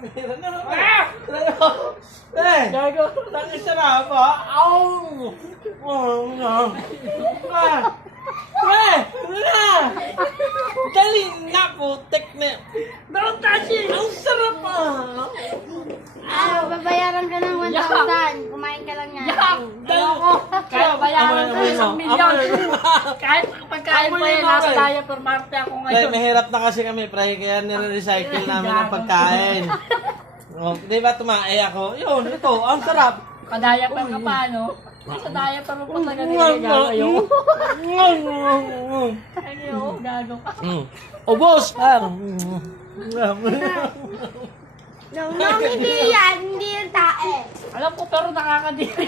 Meron na. Gago. Nakisarap ha? Aw! Dali na po, tekne. Meron kasi. Ang sarap ah. Babayaran ka ng 1,000. Kumain ka lang yan. Kahit bayaran ko ng 1 milyon. Kahit pagkain pa yan, nasa diaper marte ako Pre, ngayon. mahirap na kasi kami, pre, kaya nire-recycle namin ang pagkain. Oh, di ba tumae ako? Yun, ito, ang sarap. Ka-diaper ka pa, no? Sa diaper mo pa talaga nilagayo. Ayaw, gago ka. Ubos! No, hindi yan. Hindi yung tae. Alam ko pero nakakadiri.